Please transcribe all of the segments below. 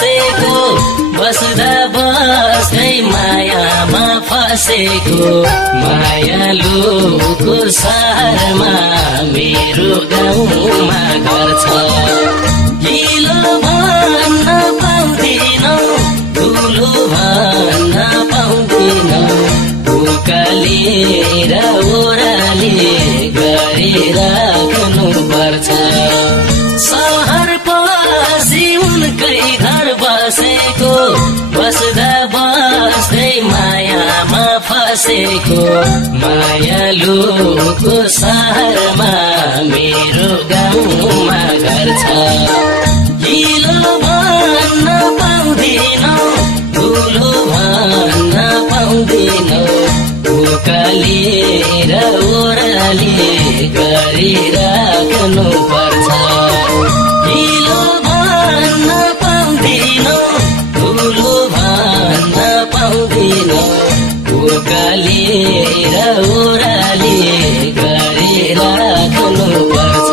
बसेको बस्दा बस्दै मायामा फसेको मायालुको सहरमा मेरो गाउँमा घर छ हिलो भन्न पाउँदिनौ ठुलो भन्न पाउँदिनौ उकालेर ओराले गरिराख्नु पर्छ सहर पछि उनकै घर बसेको बस्दा बस्दै मायामा फसेको मायालुको सहरमा मेरो गाउँमा घर छ हिलो भन्न पाउँदिनौ ठुलो भन्न पाउँदिनौ उकालेर ओराले गरिराख्नु पर्छ हिलो भन्न पाउँदिनौ ठुलो भन्न पाउँदिनौ उकालेर ओराले गरिराख्नु पर्छ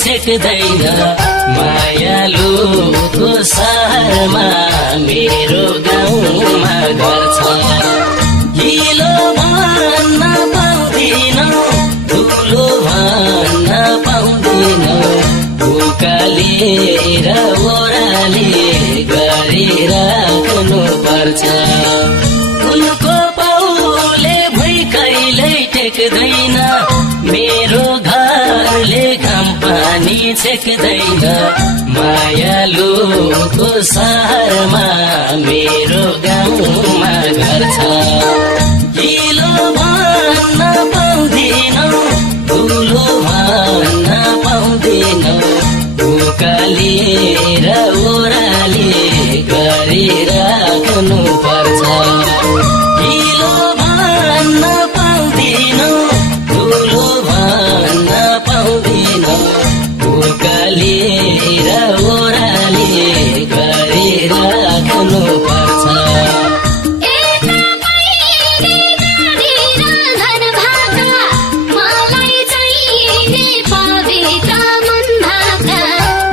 छेक्दैन मायालुको सहरमा मेरो गाउँमा घर छ हिलो भन्न पाउँदिनौ ठुलो भन्न पाउँदिनौ उकालेर ओराले गरिराख्नु पर्छ उनको पाउले भुइँ कहिल्यै टेक्दैन मेरो घरले घाम पानी छेक्दैन मायालुको सहरमा मेरो गाउँमा घर छ हिलो भन्न पाउँदिनौ ठुलो भन्न पाउँदिनौ उकालेर ओराले गरिराख्नु पर्छ हिलो भन्न पाउँदिनौ ठुलो भन्न पाउँदिनौ उकालेर ओराले गरिराख्नु पर्छ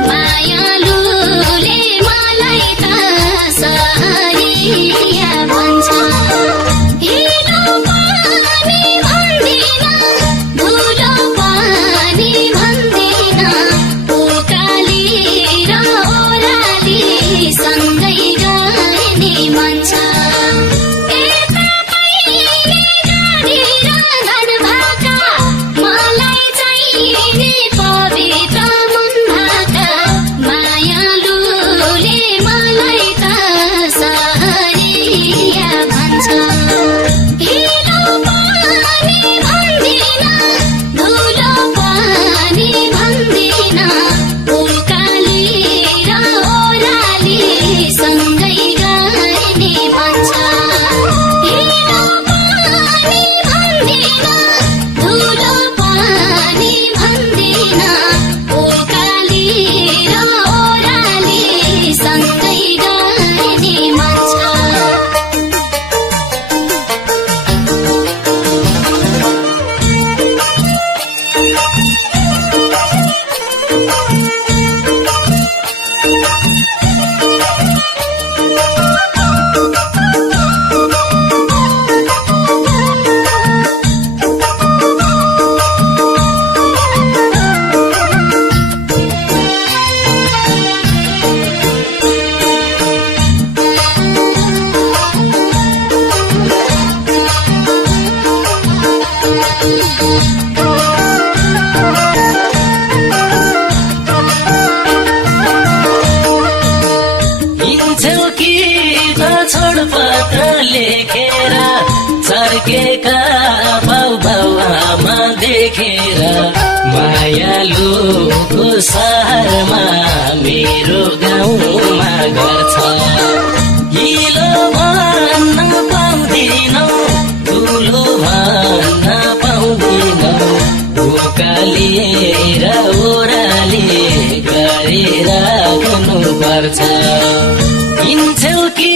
मायालुले हिँड्छौ कि त छोडपत्र लेखेर चर्केका बाउ आमा देखेर मायालुको सहरमा मेरो गाउँमा घर छ हिलो भन्न पाउँदिनौ ठुलो भन्न पाउँदिनौ उकालेर ओराली गरिराख्नु पर्छ हिँड्छौ कि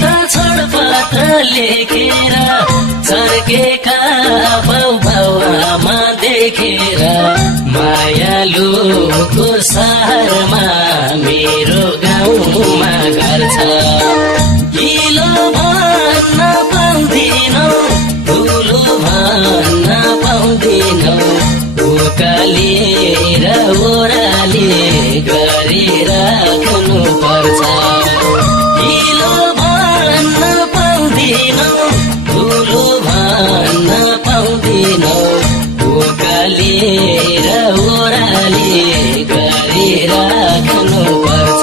त छोडपत्र लेखेर चर्केका बाउ आमा देखेर मायालुको सहरमा मेरो गाउँमा घर छ हिलो भन्न पाउँदिनौ ठुलो भन्न पाउँदिनौ उकालेर ओराली गरिराख्नु पर्छ हिलो भन्न पाउँदिनौ ठुलो भन्न पाउँदिनौ उकालेर ओराली गरिराख्नु पर्छ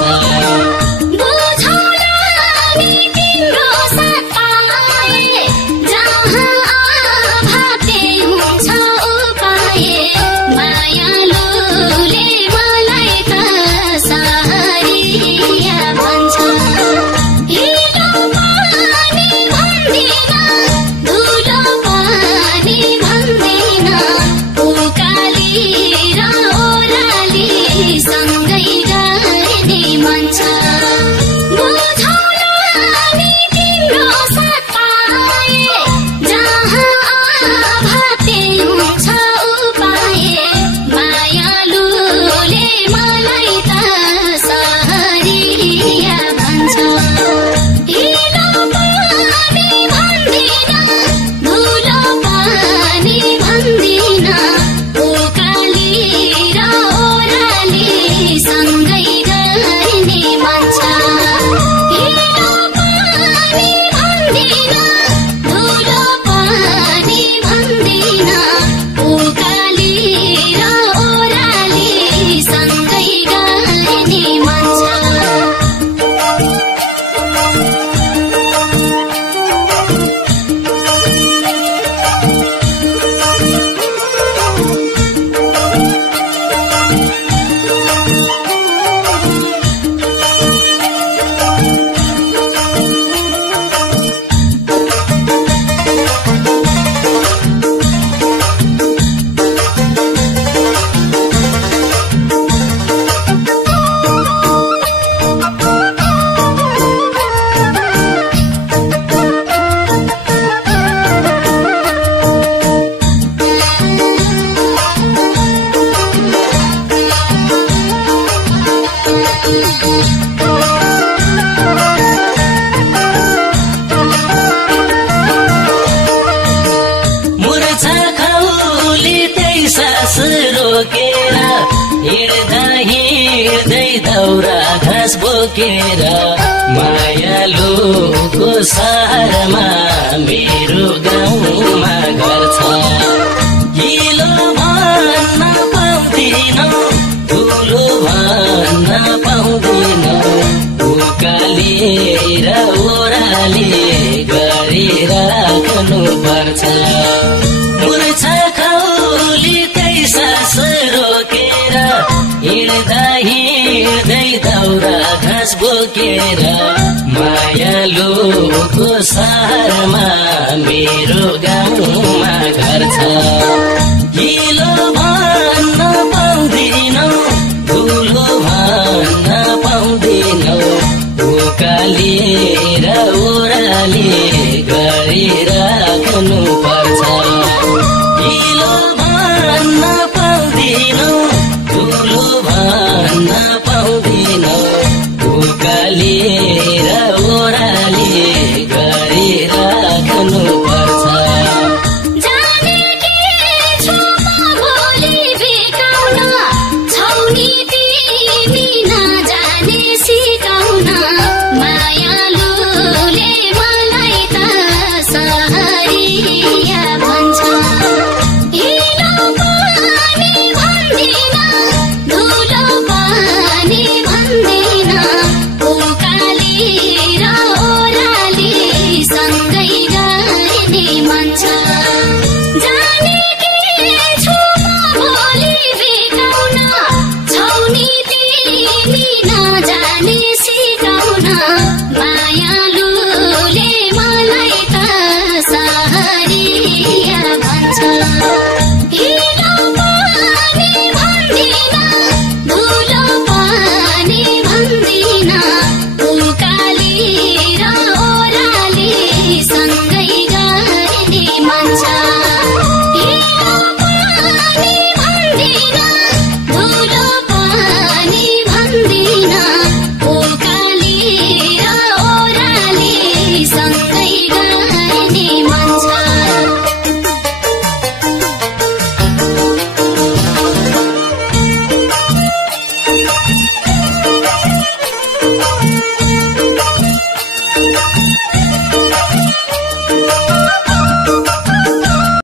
दाउरा घाँस बोकेर मायालुको सहरमा मेरो गाउँमा घर छ हिलो भन्न पाउँदिनौ ठुलो भन्न पाउँदिनौ उकालेर ओराली गरिराख्नु पर्छ मुर्छा खौली त्यही सास रोकेर हिँड्दै दाउरा घाँस बोकेर मायालुको सहरमा मेरो गाउँमा घर छ हिलो भन्न पाउँदिनौ ठुलो भन्न पाउँदिनौ उकालेर ओराली गरिराख्नु पर्छ हिलो भन्न पाउँदिनौ ठुलो भन्न पाउँदिनौ उकालेर